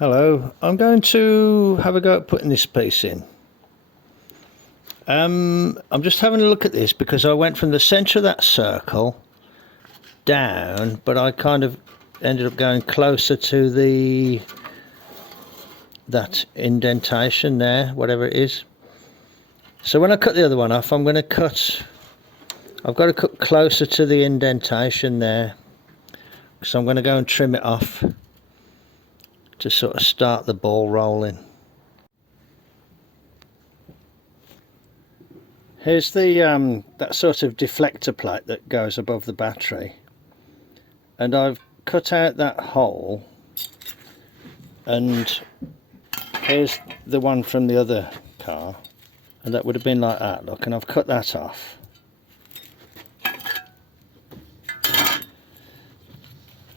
Hello, I'm going to have a go at putting this piece in. I'm just having a look at this because I went from the centre of that circle down, but I kind of ended up going closer to that indentation there, whatever it is. So when I cut the other one off, I've got to cut closer to the indentation there. So I'm going to go and trim it off to sort of start the ball rolling. Here's the that sort of deflector plate that goes above the battery, and I've cut out that hole, and here's the one from the other car, and that would have been like that, look, and I've cut that off.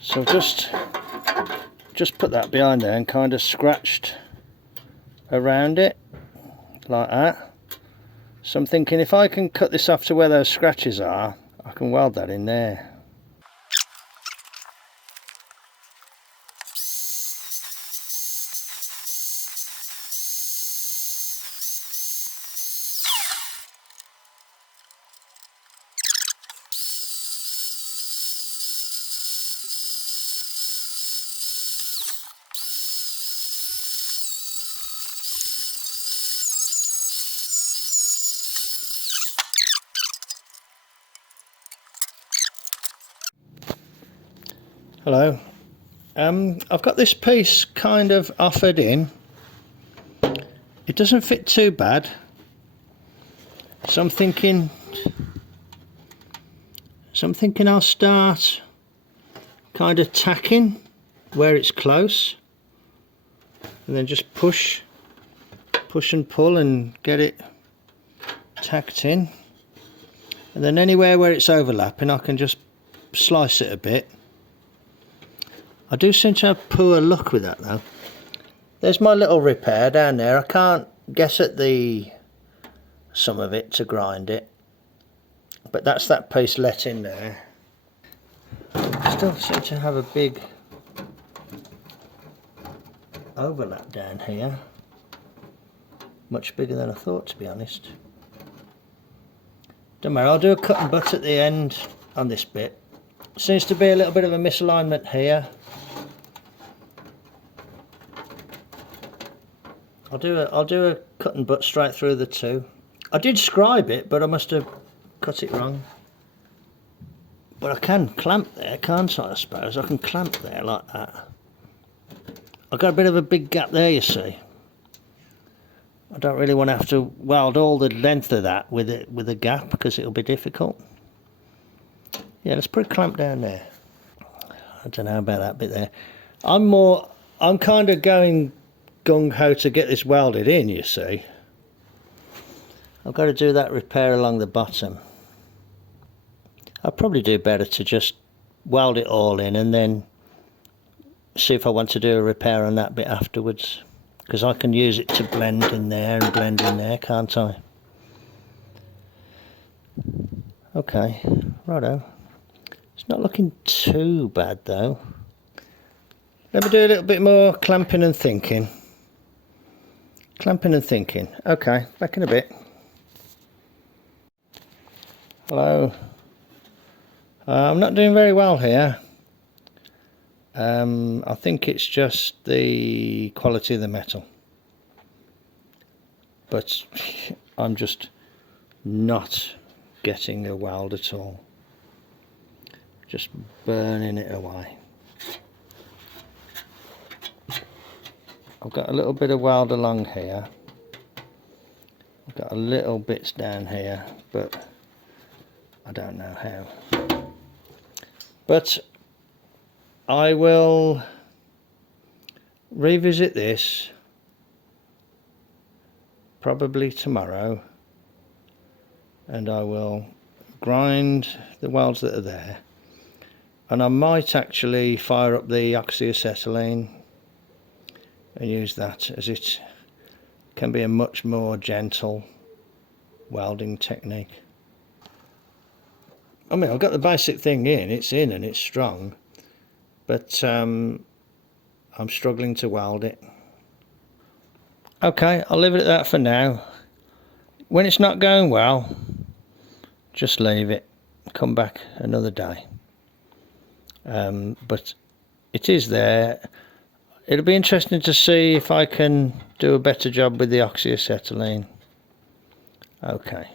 So I've just put that behind there and kind of scratched around it like that. So I'm thinking if I can cut this off to where those scratches are, I can weld that in there. Hello, I've got this piece kind of offered in. It doesn't fit too bad, so I'm thinking I'll start kind of tacking where it's close, and then just push and pull and get it tacked in, and then anywhere where it's overlapping I can just slice it a bit. I do seem to have poor luck with that though. There's my little repair down there. I can't guess at some of it to grind it, but that's that piece let in there. I still seem to have a big overlap down here, much bigger than I thought, to be honest. Don't matter, I'll do a cut and butt at the end on this bit. Seems to be a little bit of a misalignment here. I'll do a cut and butt straight through the two. I did scribe it, but I must have cut it wrong. But I can clamp there, can't I suppose? I can clamp there like that. I've got a bit of a big gap there, you see. I don't really want to have to weld all the length of that with a gap because it'll be difficult. Yeah, let's put a clamp down there. I don't know about that bit there. I'm kind of going gung-ho to get this welded in, you see. I've got to do that repair along the bottom. I'll probably do better to just weld it all in and then see if I want to do a repair on that bit afterwards, because I can use it to blend in there and blend in there, can't I? Okay, righto. It's not looking too bad though. Let me do a little bit more clamping and thinking. Clamping and thinking. Okay, back in a bit. Hello. I'm not doing very well here. I think it's just the quality of the metal. But I'm just not getting a weld at all. Just burning it away. I've got a little bit of weld along here. I've got a little bits down here, but I don't know how. But I will revisit this probably tomorrow, and I will grind the welds that are there, and I might actually fire up the oxyacetylene and use that, as it can be a much more gentle welding technique. I mean, I've got the basic thing in, it's in and it's strong, but I'm struggling to weld it. Okay, I'll leave it at that for now. When it's not going well, just leave it, come back another day. But it is there. It'll be interesting to see if I can do a better job with the oxyacetylene. Okay.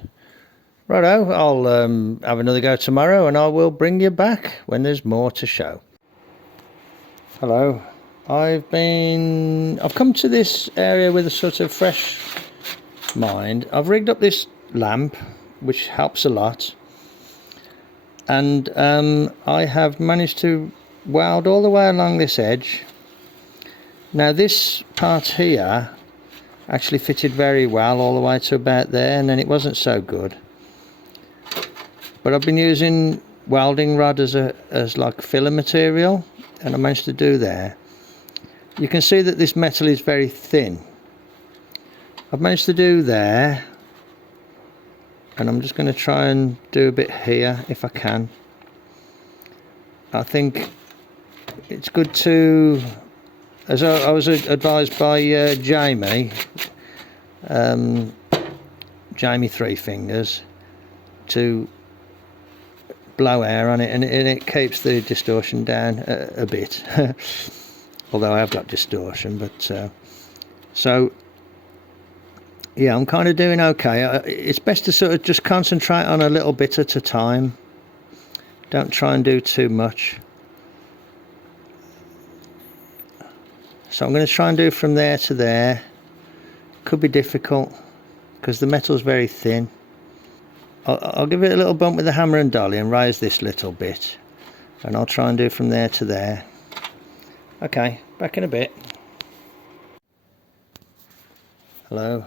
Righto, I'll have another go tomorrow, and I will bring you back when there's more to show. Hello. I've come to this area with a sort of fresh mind. I've rigged up this lamp, which helps a lot, and I have managed to weld all the way along this edge. Now this part here actually fitted very well all the way to about there, and then it wasn't so good. But I've been using welding rod as like filler material, and I managed to do there. You can see that this metal is very thin. I've managed to do there, and I'm just going to try and do a bit here if I can. I think it's good to, as I was advised by Jamie Three Fingers, to blow air on it, and it keeps the distortion down a bit. Although I have got distortion, but so yeah, I'm kind of doing okay. It's best to sort of just concentrate on a little bit at a time. Don't try and do too much. So I'm going to try and do from there to there. Could be difficult because the metal's very thin. I'll give it a little bump with the hammer and dolly and raise this little bit, and I'll try and do from there to there. Okay, back in a bit. Hello.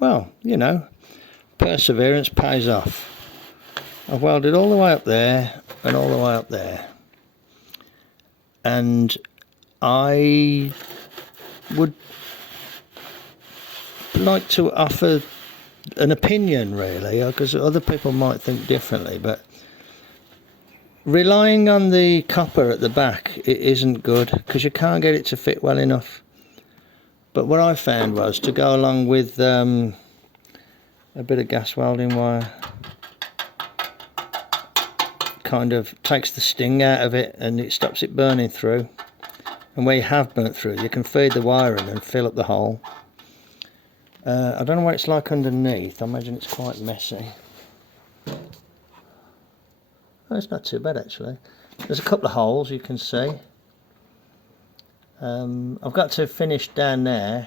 Well, you know, perseverance pays off. I've welded all the way up there and all the way up there, and I would like to offer an opinion, really, because other people might think differently, but relying on the copper at the back, it isn't good because you can't get it to fit well enough. But what I found was to go along with a bit of gas welding wire. Kind of takes the sting out of it, and it stops it burning through. And where you have burnt through, you can feed the wire in and fill up the hole. I don't know what it's like underneath. I imagine it's quite messy. Oh, it's not too bad actually. There's a couple of holes you can see. I've got to finish down there.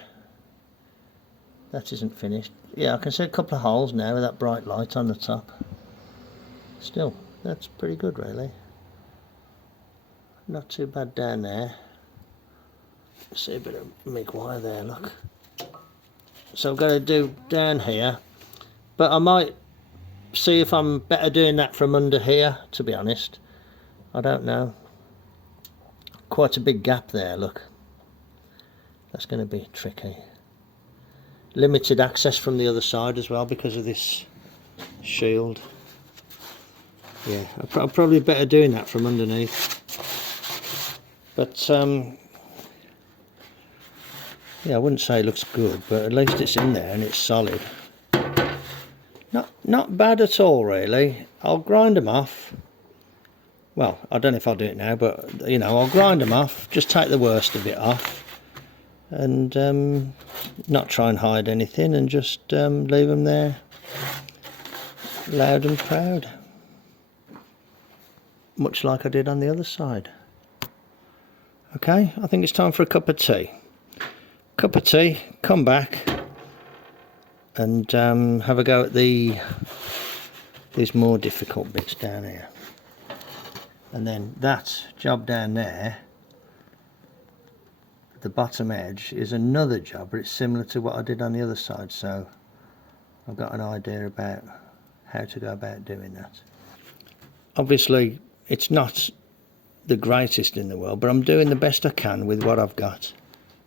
That isn't finished. Yeah, I can see a couple of holes now with that bright light on the top. Still, that's pretty good really. Not too bad down there. See a bit of MIG wire there, look. So I've got to do down here, but I might see if I'm better doing that from under here, to be honest. I don't know. Quite a big gap there, look. That's going to be tricky. Limited access from the other side as well because of this shield. Yeah, I'm probably better doing that from underneath. But yeah, I wouldn't say it looks good, but at least it's in there and it's solid. Not bad at all, really. I'll grind them off. Well, I don't know if I'll do it now, but you know, I'll grind them off. Just take the worst of it off, and not try and hide anything, and just leave them there, loud and proud, much like I did on the other side. Okay, I think it's time for a cup of tea. Cup of tea, come back and have a go at these more difficult bits down here. And then that job down there, the bottom edge, is another job, but it's similar to what I did on the other side, so I've got an idea about how to go about doing that. Obviously it's not the greatest in the world, but I'm doing the best I can with what I've got.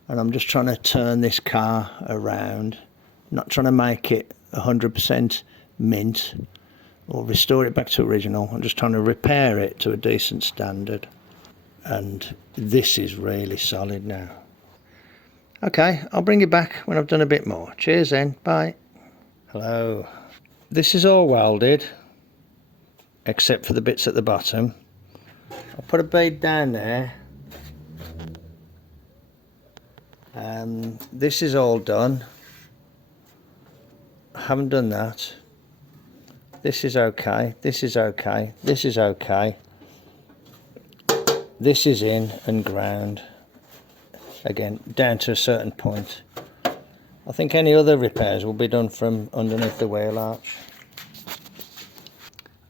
And I'm just trying to turn this car around, not trying to make it 100% mint or restore it back to original. I'm just trying to repair it to a decent standard. and this is really solid now. Okay, I'll bring you back when I've done a bit more. Cheers then, bye. Hello. This is all welded except for the bits at the bottom. I'll put a bead down there. This is all done. I haven't done that. This is okay, this is okay, this is okay. This is in and ground. Again, down to a certain point. I think any other repairs will be done from underneath the wheel arch.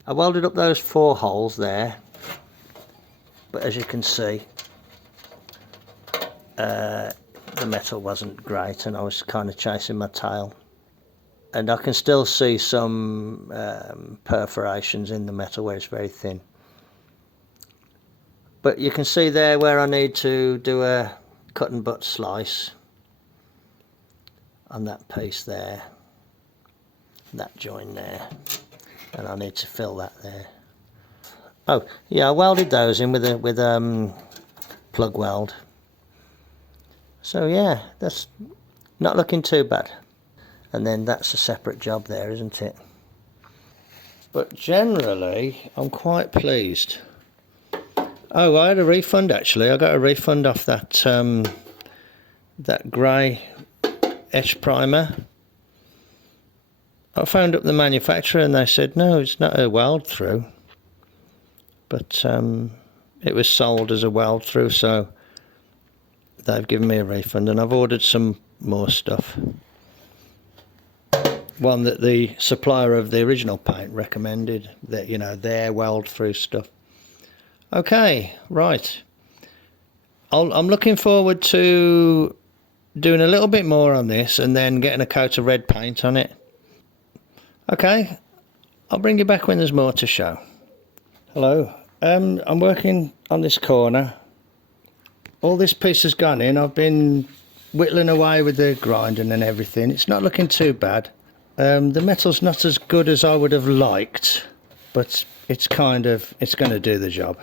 I welded up those 4 holes there, but as you can see, the metal wasn't great and I was kind of chasing my tail. And I can still see some perforations in the metal where it's very thin. But you can see there where I need to do a cut and butt slice on that piece there, that join there, and I need to fill that there. Oh yeah, I welded those in with a plug weld. So yeah, that's not looking too bad. And then that's a separate job there, isn't it? But generally, I'm quite pleased. Oh, I had a refund actually. I got a refund off that that grey etch primer. I phoned up the manufacturer and they said no, it's not a weld through, but it was sold as a weld through, so they've given me a refund, and I've ordered some more stuff. One that the supplier of the original paint recommended, that, you know, their weld through stuff. Okay, right. I'm looking forward to doing a little bit more on this and then getting a coat of red paint on it. Okay, I'll bring you back when there's more to show. Hello, I'm working on this corner. All this piece has gone in. I've been whittling away with the grinding and everything. It's not looking too bad. The metal's not as good as I would have liked, but it's going to do the job.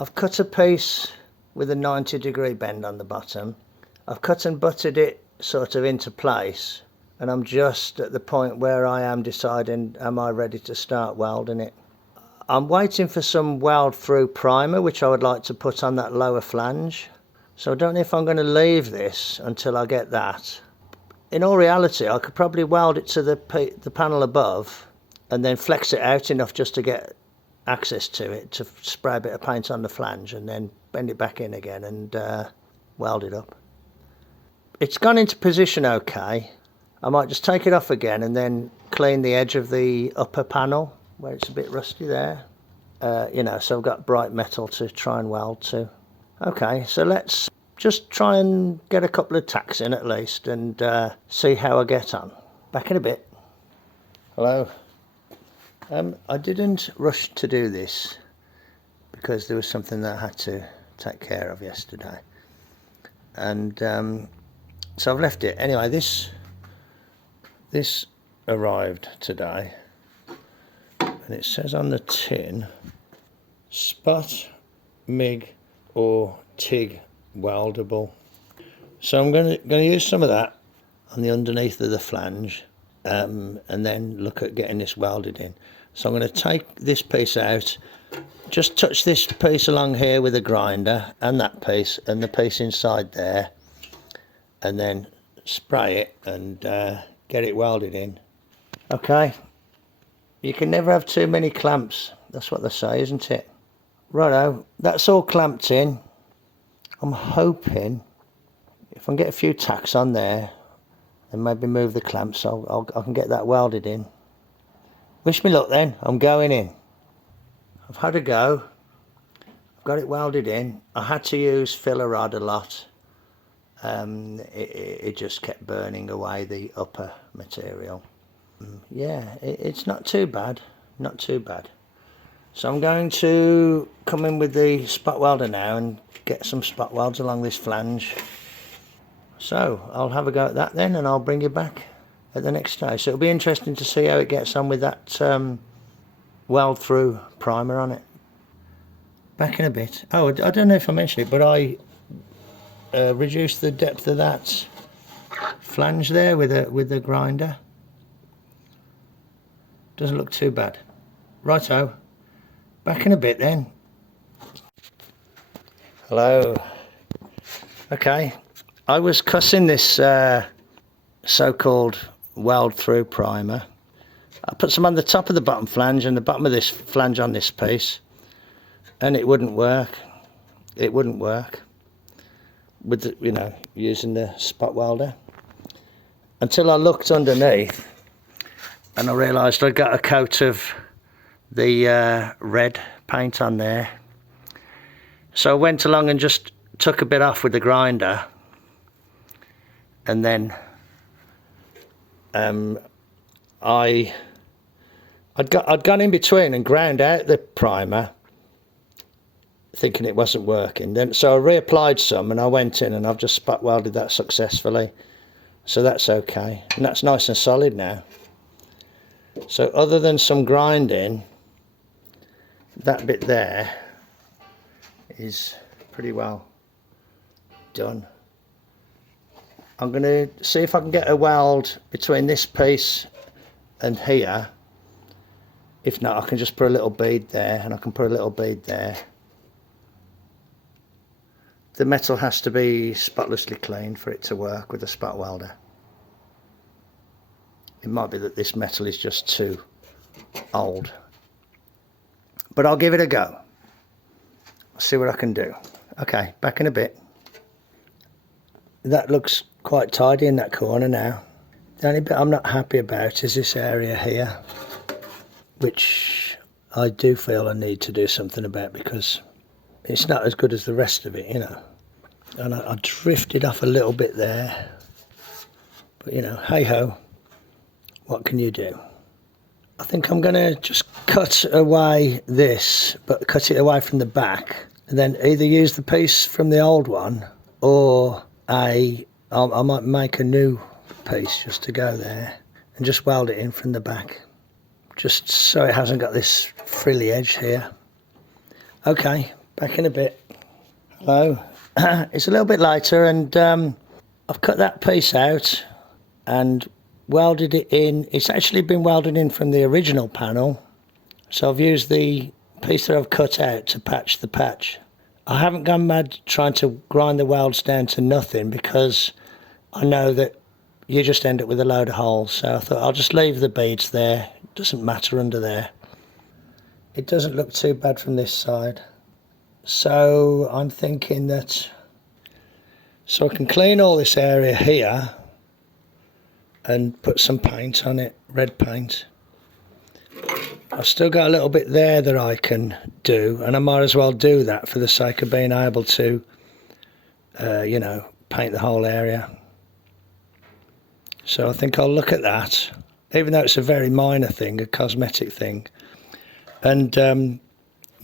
I've cut a piece with a 90-degree bend on the bottom. I've cut and butted it sort of into place, and I'm just at the point where I am deciding, am I ready to start welding it? I'm waiting for some weld through primer, which I would like to put on that lower flange. So I don't know if I'm going to leave this until I get that. In all reality, I could probably weld it to the panel above and then flex it out enough just to get access to it, to spray a bit of paint on the flange and then bend it back in again and weld it up. It's gone into position okay. I might just take it off again and then clean the edge of the upper panel where it's a bit rusty there. You know, so I've got bright metal to try and weld to. Okay, so let's just try and get a couple of tacks in at least and see how I get on. Back in a bit. Hello. I didn't rush to do this because there was something that I had to take care of yesterday, and so I've left it. Anyway, this arrived today, and it says on the tin, spot, MIG or TIG weldable. So I'm going to use some of that on the underneath of the flange, and then look at getting this welded in. So I'm going to take this piece out, just touch this piece along here with a grinder, and that piece and the piece inside there, and then spray it and get it welded in. Okay, you can never have too many clamps, that's what they say, isn't it? Righto, that's all clamped in. I'm hoping if I can get a few tacks on there and maybe move the clamps, I can get that welded in. Wish me luck then, I'm going in. I've had a go, I've got it welded in. I had to use filler rod a lot. It just kept burning away the upper material. Yeah, it's not too bad, not too bad. So I'm going to come in with the spot welder now and get some spot welds along this flange. So I'll have a go at that then, and I'll bring you back at the next stage. So it'll be interesting to see how it gets on with that weld through primer on it. back in a bit. Oh, I don't know if I mentioned it, but I reduced the depth of that flange there with the grinder. Doesn't look too bad. Righto, back in a bit then. Hello. Okay, I was cussing this so-called weld through primer. I put some on the top of the bottom flange and the bottom of this flange on this piece, and it wouldn't work. It wouldn't work with the, you know, using the spot welder, until I looked underneath and I realised I'd got a coat of the red paint on there. So I went along and just took a bit off with the grinder, and then I'd gone in between and ground out the primer, thinking it wasn't working. Then so I reapplied some, and I went in and I've just spot welded that successfully, so that's okay, and that's nice and solid now. So other than some grinding, that bit there is pretty well done. I'm going to see if I can get a weld between this piece and here. If not, I can just put a little bead there, and I can put a little bead there. The metal has to be spotlessly clean for it to work with a spot welder. It might be that this metal is just too old, but I'll give it a go. I'll see what I can do. Okay, back in a bit. That looks quite tidy in that corner now. The only bit I'm not happy about is this area here, which I do feel I need to do something about, because it's not as good as the rest of it, you know. And I drifted off a little bit there, but you know, hey ho, what can you do? I think I'm going to just cut away this, but cut it away from the back, and then either use the piece from the old one, or I might make a new piece just to go there and just weld it in from the back, just so it hasn't got this frilly edge here. Okay, back in a bit. Hello. It's a little bit later, and I've cut that piece out and welded it in. It's actually been welded in from the original panel, so I've used the piece that I've cut out to patch the patch. I haven't gone mad trying to grind the welds down to nothing, because I know that you just end up with a load of holes, so I thought I'll just leave the beads there. It doesn't matter under there. It doesn't look too bad from this side, so I'm thinking that, so I can clean all this area here and put some paint on it, red paint. I've still got a little bit there that I can do, and I might as well do that for the sake of being able to, you know, paint the whole area. So I think I'll look at that, even though it's a very minor thing, a cosmetic thing, and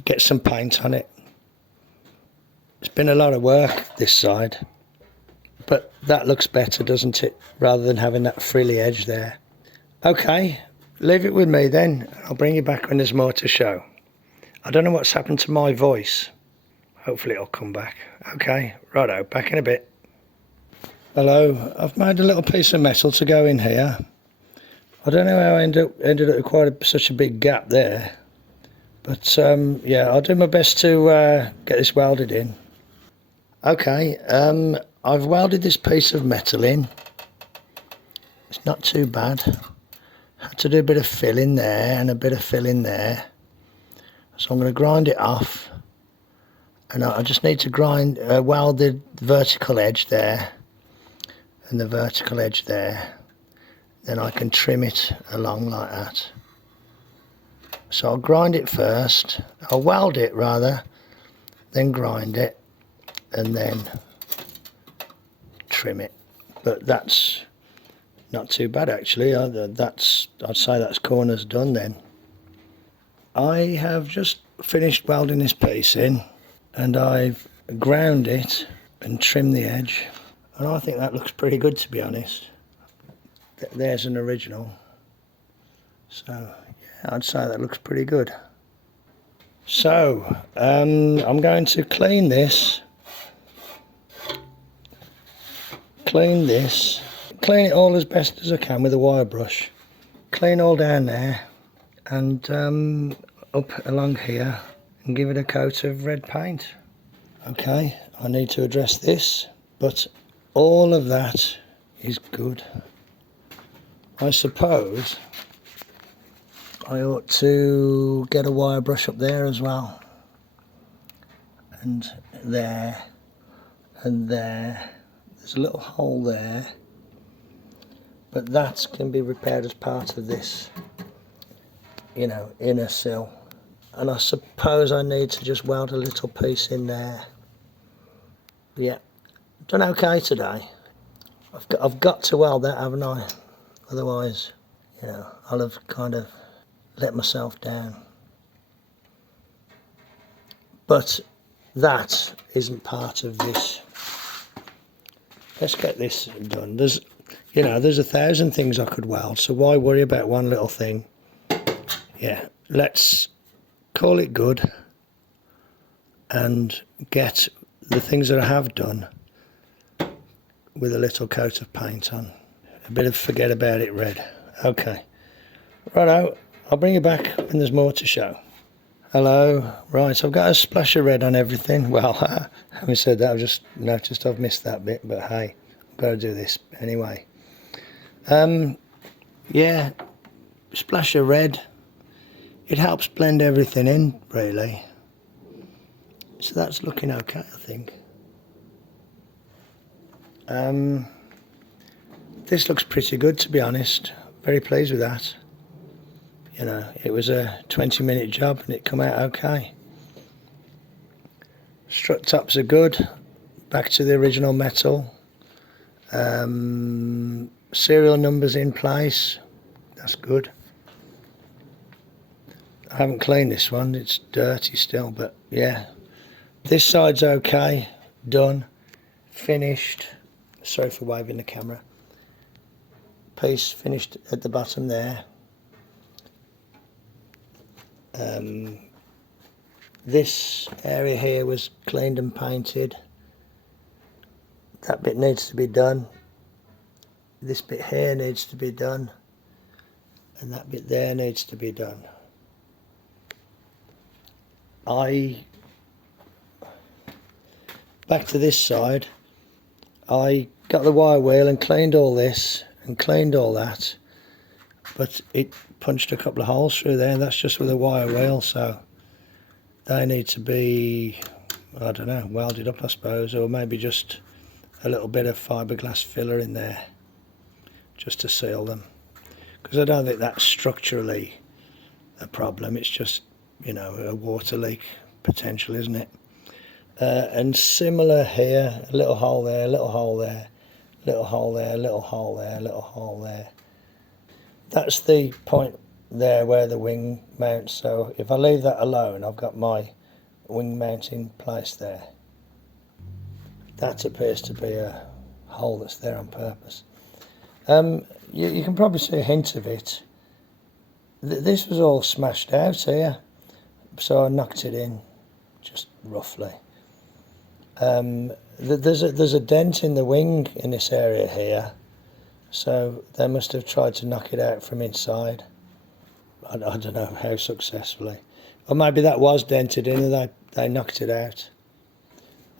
get some paint on it. It's been a lot of work this side, but that looks better, doesn't it, rather than having that frilly edge there. Okay, leave it with me then. I'll bring you back when there's more to show. I don't know what's happened to my voice. Hopefully it'll come back. Okay, righto, back in a bit. Hello, I've made a little piece of metal to go in here. I don't know how I ended up with quite such a big gap there, but yeah, I'll do my best to get this welded in. Okay, I've welded this piece of metal in. It's not too bad. Had to do a bit of filling there and a bit of filling there. So I'm going to grind it off, and I just need to weld the vertical edge there and the vertical edge there. Then I can trim it along like that. So I'll grind it first. I'll weld it rather, then grind it, and then trim it. But that's not too bad actually. I'd say that's corners done then. I have just finished welding this piece in, and I've ground it and trimmed the edge, and I think that looks pretty good, to be honest. There's an original, so yeah, I'd say that looks pretty good. So, I'm going to clean this. Clean it all as best as I can with a wire brush. Clean all down there and up along here and give it a coat of red paint. Okay, I need to address this, but all of that is good. I suppose I ought to get a wire brush up there as well, and there and there. There's a little hole there, but that can be repaired as part of this, you know, inner sill. And I suppose I need to just weld a little piece in there. Yeah, done okay today. I've got to weld that, haven't I? Otherwise, you know, I'll have kind of let myself down. But that isn't part of this. Let's get this done. There's 1,000 things I could weld, so why worry about one little thing? Yeah, let's call it good and get the things that I have done with a little coat of paint on. A bit of Forgetaboutit Red. Okay. Righto, I'll bring you back when there's more to show. Hello. Right, I've got a splash of red on everything. Well, having said that, I've just noticed I've missed that bit, but hey, I've got to do this anyway. Yeah, splash of red. It helps blend everything in, really. So that's looking okay, I think. This looks pretty good, to be honest. Very pleased with that. You know, it was a 20-minute job and it come out okay. Strut tops are good. Back to the original metal. Serial numbers in place. That's good. I haven't cleaned this one. It's dirty still, but yeah. This side's okay. Done. Finished. Sorry for waving the camera. Piece finished at the bottom there. This area here was cleaned and painted. That bit needs to be done. This bit here needs to be done. And that bit there needs to be done. Back to this side, I got the wire wheel and cleaned all this and cleaned all that, but it punched a couple of holes through there, and that's just with a wire wheel, so they need to be, I don't know, welded up I suppose, or maybe just a little bit of fiberglass filler in there just to seal them, because I don't think that's structurally a problem. It's just, you know, a water leak potential, isn't it? And similar here, a little hole there, a little hole there, little hole there, little hole there, little hole there. That's the point there where the wing mounts, so if I leave that alone, I've got my wing mount in place there. That appears to be a hole that's there on purpose. You can probably see a hint of it. This was all smashed out here, so I knocked it in just roughly. There's a dent in the wing in this area here, so they must have tried to knock it out from inside. I don't know how successfully, or maybe that was dented in and they knocked it out.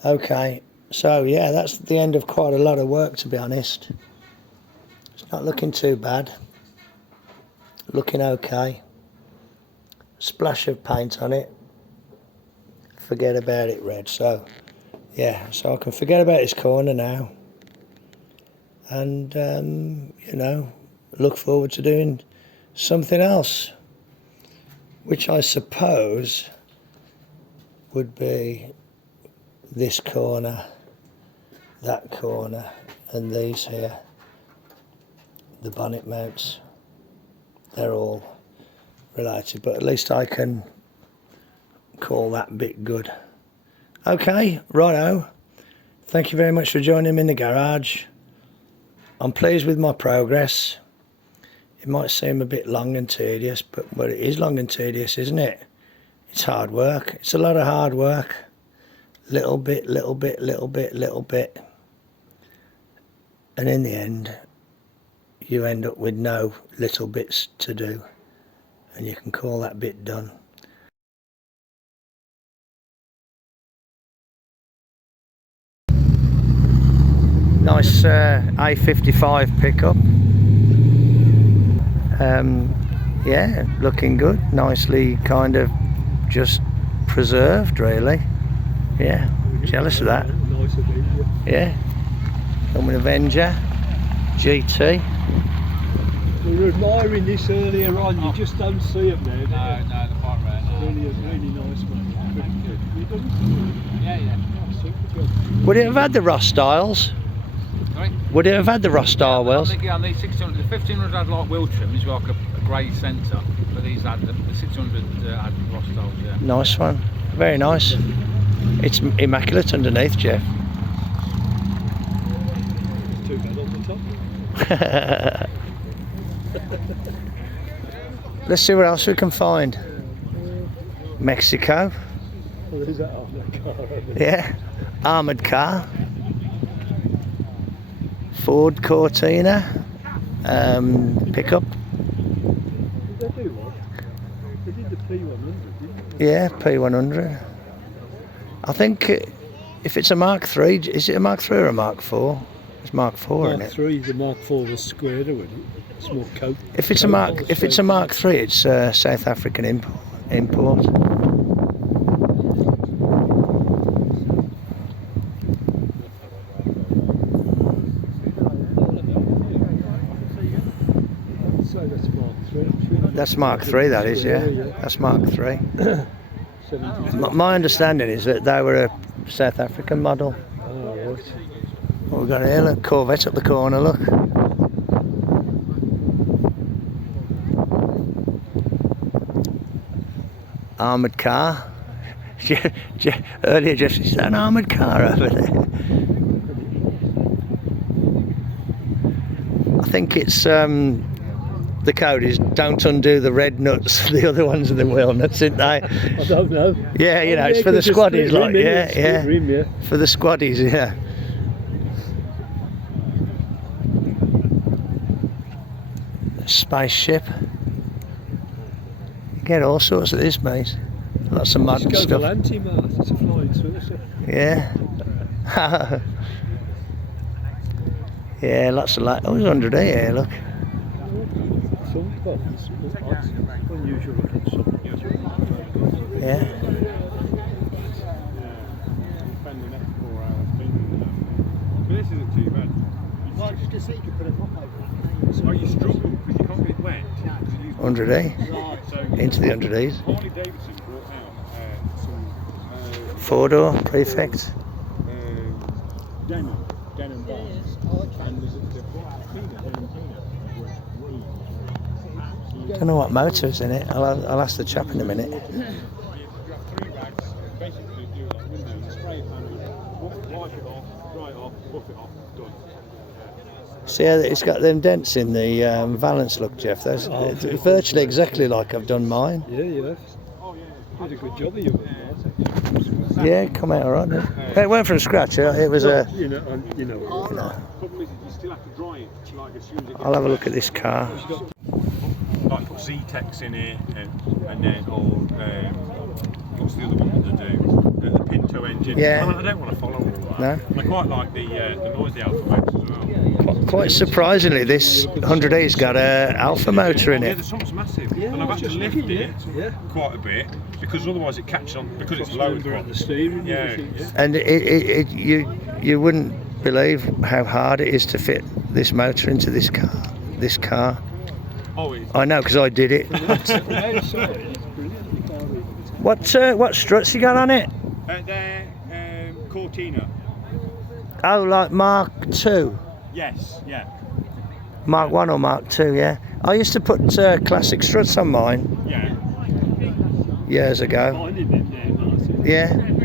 Okay, so yeah, that's the end of quite a lot of work, to be honest. It's not looking too bad. Looking okay. Splash of paint on it. Forgetaboutit Red. So yeah, so I can forget about this corner now, and you know, look forward to doing something else, which I suppose would be this corner, that corner, and these here, the bonnet mounts. They're all related, but at least I can call that bit good. Okay, righto. Thank you very much for joining me in the garage. I'm pleased with my progress. It might seem a bit long and tedious, but well, it is long and tedious, isn't it? It's hard work. It's a lot of hard work. Little bit, little bit, little bit, little bit. And in the end, you end up with no little bits to do. And you can call that bit done. Nice A55 pickup. Yeah, looking good. Nicely kind of just preserved, really. Yeah, jealous of that. Yeah. Come with Avenger GT. We were admiring this earlier on, you just don't see them there, do you? No, they're quite rare. No. Really nice one. Pretty good. You done? Yeah. Oh, super job. Would it have had the Ross styles? Sorry? Would it have had the Ross style wheels? Yeah, the 1600, the 1500 had like wheel trims, like a grey centre, but these had the 600 had Ross styles, yeah. Nice one. Very nice. It's immaculate underneath, Jeff. It's too bad on the top. Let's see what else we can find. Mexico. What is that armoured car? Yeah. Armoured car. Ford Cortina. Pickup. Did they do one? They did the P100, didn't they? Yeah, P100. I think if it's a Mark III, is it a Mark III or a Mark IV? It's Mark IV, isn't it? Mark III, the Mark IV was squarer, wasn't it? It's more coat. If it's a Mark III, it's South African import. So that's Mark III. That's Mark III, that is, yeah. That's Mark III. My understanding is that they were a South African model. Oh, right. What we've got here, look, Corvette up the corner, look. Armoured car. Earlier Jeff said, is that an armoured car over there? I think it's, the code is don't undo the red nuts, the other ones are the wheel nuts, isn't they? I don't know. Yeah, you know, it's for the squaddies, like, yeah. For the squaddies, yeah. Spaceship. You get all sorts of this, mate. Lots of modern stuff. Mart, it's a flying saucer. Yeah. Yeah, lots of light. Oh, there's 100 here, look. Some buttons, unusual looking some. Yeah. This isn't too bad. Well, just to see you could put a top over that. Oh, you struggle because you can't get it wet. 100 So, into the 100 Harley Davidson brought out some four-door prefect. denim bars. And there's a denim Don't know what motor's in it. I'll ask the chap in a minute. You have 3 bags, basically do like windows, spray it, wipe it off, dry it off, buff it off, done. See how it's got them dents in the valance, look, Jeff. That's virtually exactly like I've done mine. Yeah, you have. You did a good job of you. Yeah, come out alright. It went from scratch. It was a. You know. Problem is, you still have to dry it like as soon as it gets I'll have a look at this car. like put Z-Tex in it and then what's the other one that they do? The Pinto engine. Yeah. I don't want to follow all that. No. And I quite like the noise the Alfa makes as well. Quite surprisingly, this 100E's got a Alfa motor in Yeah, it. the something's massive. Yeah, and I've had to just lift looking, it quite a bit because otherwise it catches on because it's low. Under the steering. Yeah. And you wouldn't believe how hard it is to fit this motor into this car. Oh, it's I know, because I did it. What struts you got on it? they're Cortina. Oh, like Mark II? Yes, yeah. Mark 1 or Mark 2, yeah. I used to put classic struts on mine Yeah. years ago. Yeah. Yeah,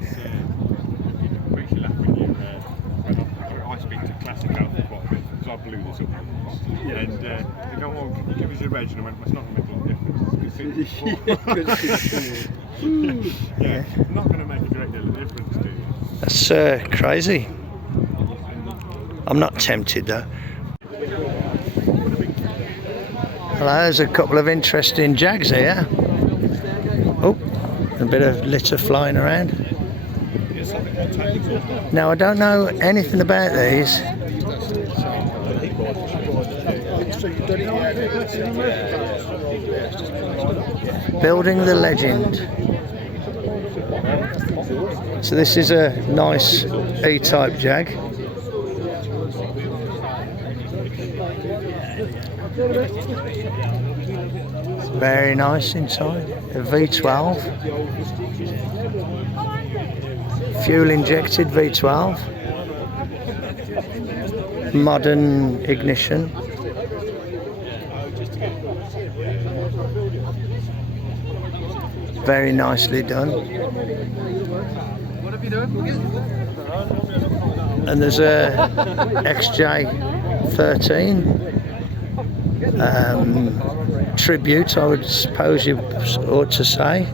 it's makes you laugh when you I speak to classic Alfa quite a bit because I blew this up once. And they go, well, can you give us a reg? And I went, well, it's not going to make a difference. it fits. Yeah, not going to make a great deal of difference to you. That's crazy. I'm not tempted though. Well, there's a couple of interesting jags here. Oh, a bit of litter flying around. Now I don't know anything about these. Building the legend. So this is a nice E-type jag. Very nice inside. A V12. Fuel injected V12. Modern ignition. Very nicely done. And there's a XJ13 tribute, I would suppose you ought to say.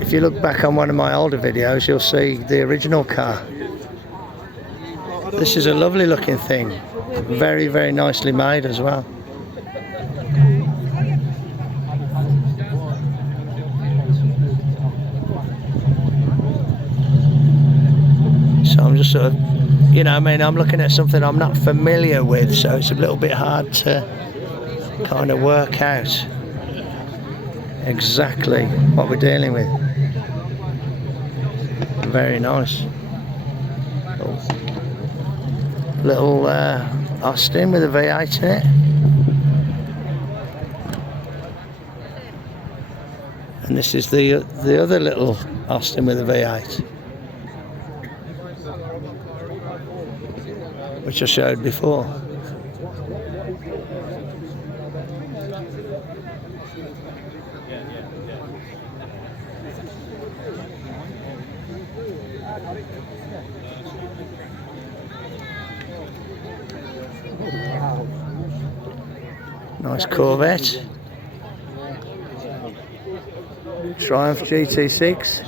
If you look back on one of my older videos, you'll see the original car. This is a lovely looking thing. Very, very nicely made as well. So I'm just sort of, you know, I mean, I'm looking at something I'm not familiar with, so it's a little bit hard to kind of work out exactly what we're dealing with. Very nice. Little Austin with a V8 in it. And this is the other little Austin with a V8, which I showed before. Nice Corvette. Triumph GT6.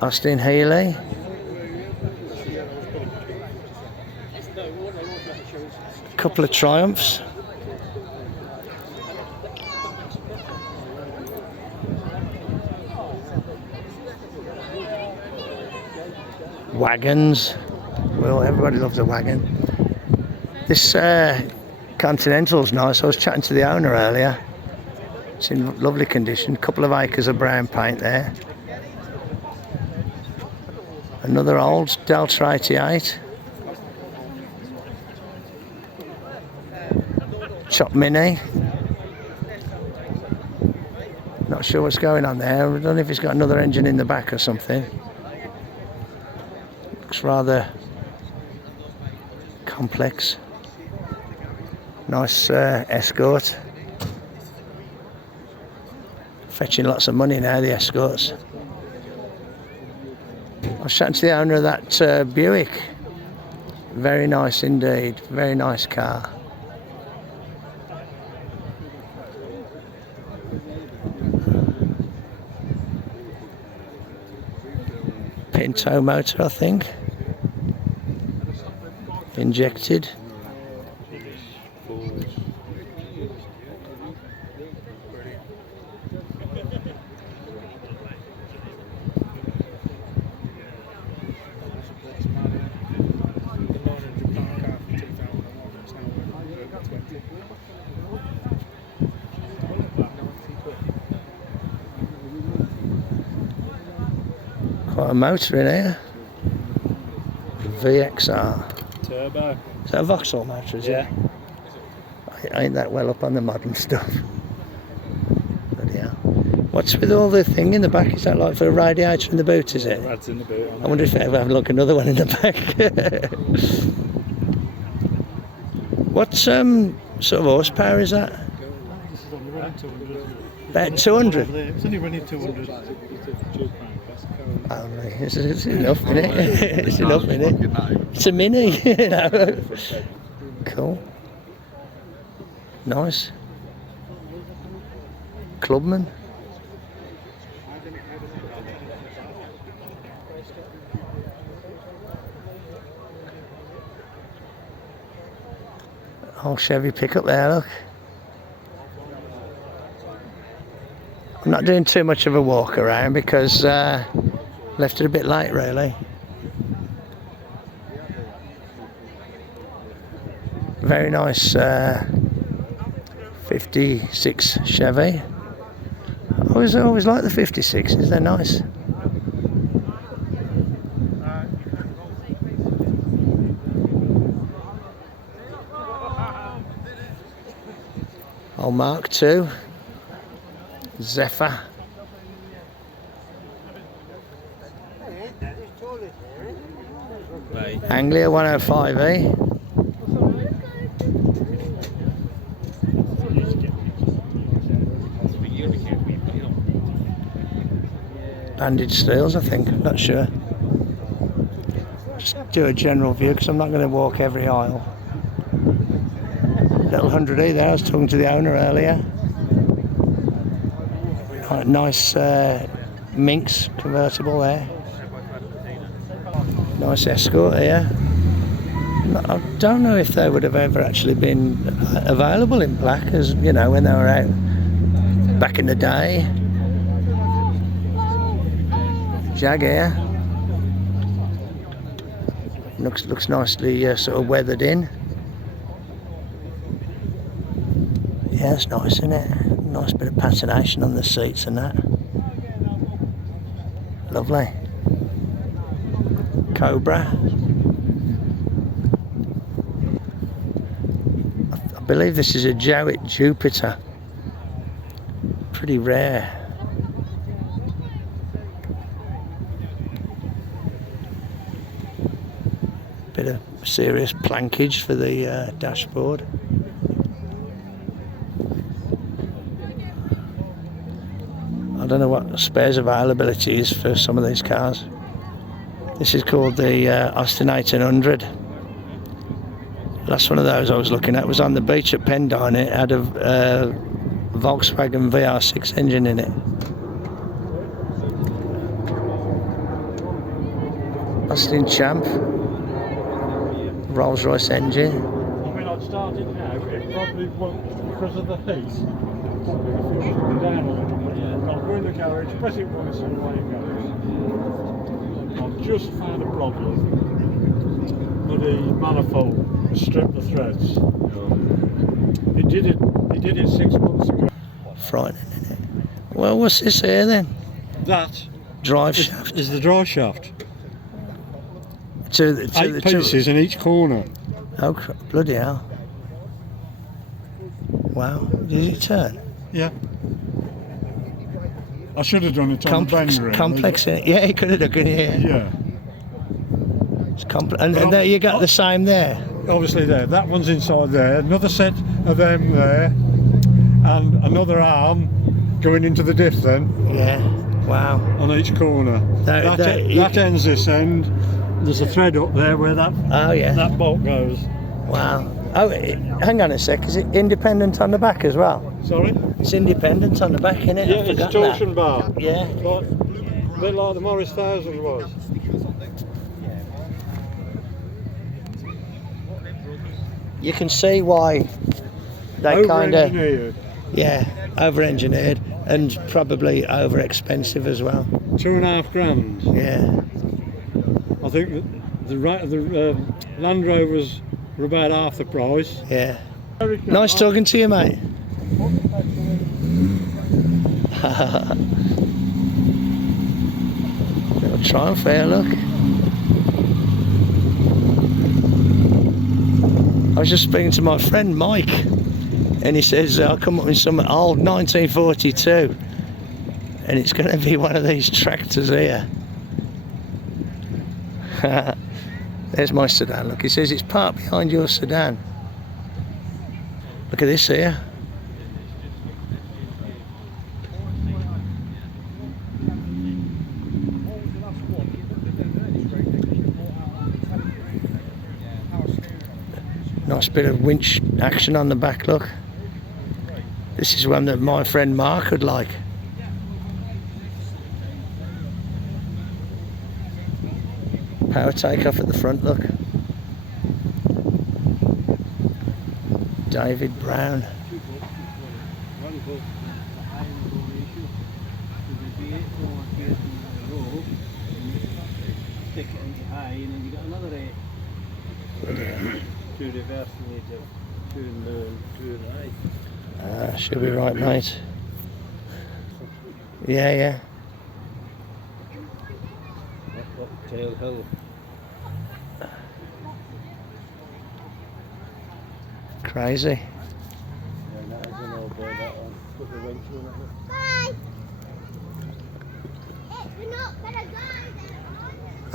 Austin Healey. Couple of Triumphs. Wagons. Well, everybody loves a wagon. This Continental's nice. I was chatting to the owner earlier. It's in lovely condition. Couple of acres of brown paint there. Another old Delta 88. Chop Mini. Not sure what's going on there. I don't know if it's got another engine in the back or something. Looks rather complex. Nice Escort. Fetching lots of money now, the Escorts. I was chatting to the owner of that Buick. Very nice indeed. Very nice car. Pinto motor, I think. Injected. Quite a motor in here. VXR. Turbo. Is that a Vauxhall motor, is it? I ain't that well up on the modern stuff. Bloody hell. What's with all the thing in the back? Is that like for a radiator in the boot, is it? Rad's in the boot. I wonder if they ever have a look another one in the back. What sort of horsepower is that? This is only running 200. About 200? It's only running 200. Only. It's enough, isn't it? It's enough, isn't it? It's a mini, you know. Cool. Nice. Clubman. Old Chevy pickup there, look. I'm not doing too much of a walk around because left it a bit late, really. Very nice 56 Chevy. I always like the 56s, they're nice. Old Mark II. Zephyr. Anglia 105E. Banded steels, I think, not sure. Just do a general view because I'm not going to walk every aisle. Little 100E there, I was talking to the owner earlier. Nice Minx convertible there. Nice Escort here. I don't know if they would have ever actually been available in black, as you know, when they were out back in the day. Jag here. Looks nicely sort of weathered in. Yeah, it's nice, isn't it? Nice bit of patination on the seats and that. Lovely. Cobra. I believe this is a Jowett Jupiter. Pretty rare. Bit of serious plankage for the dashboard. I don't know what the spares availability is for some of these cars. This is called the Austin 1800. Last one of those I was looking at was on the beach at Pendine. It had a Volkswagen VR6 engine in it. Austin Champ. Rolls Royce engine. I mean, I'd start it now, it probably won't, because of the heat. If you put it down a little bit, I'll go in the garage, press it once and away it goes. I've just found a problem with the manifold, strip the threads. It did it 6 months ago. Frightening, isn't it? Well, what's this here then? That Drive shaft. is the drive shaft. To 8 pieces in each corner. Oh, bloody hell. Wow. Did it turn? Yeah. I should have done it on the bend really. Complex, yeah, he could have done it here. Yeah. It's complex. And there you got the same there. Obviously there. That one's inside there. Another set of them there. And another arm going into the diff then. Yeah. Wow. On each corner. That ends this end. There's a thread up there where that that bolt goes. Wow. Oh, hang on a sec. Is it independent on the back as well? Sorry? It's independent on the back, isn't it? Yeah, it's a torsion bar. Yeah. Like, a bit like the Morris 1000 was. You can see why they kind of... Over-engineered. Yeah, over-engineered and probably over-expensive as well. £2.5 grand. Yeah. I think that the Land Rovers were about half the price. Yeah. Nice talking to you, mate. Little Triumph here, look. I was just speaking to my friend Mike, and he says I'll come up with some old 1942, and it's going to be one of these tractors here. There's my sedan, look, he says it's parked behind your sedan. Look at this here. Nice bit of winch action on the back, look. This is one that my friend Mark would like. Power takeoff at the front, look. David Brown. Stick it into high and then you got another 8. 2 reverse and you do 2 in the 2 in the high. Should be right, mate. Yeah. Up tail hill. Crazy. Yeah, that is an old boy, that one. Put the winch on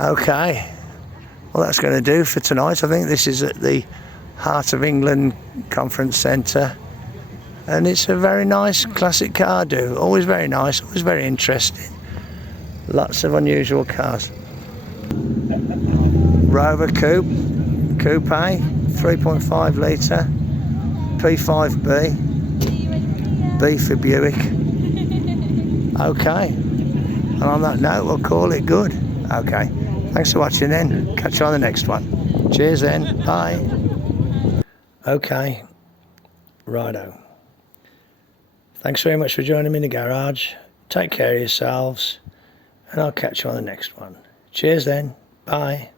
it. Okay. Well, that's going to do for tonight. I think this is at the Heart of England Conference Centre. And it's a very nice classic car, do. Always very nice, always very interesting. Lots of unusual cars. Rover Coupe, 3.5 litre, P5B, B for Buick. Okay, and on that note we'll call it good. Okay, thanks for watching then, catch you on the next one. Cheers then, bye. Okay, righto. Thanks very much for joining me in the garage. Take care of yourselves, and I'll catch you on the next one. Cheers then, bye.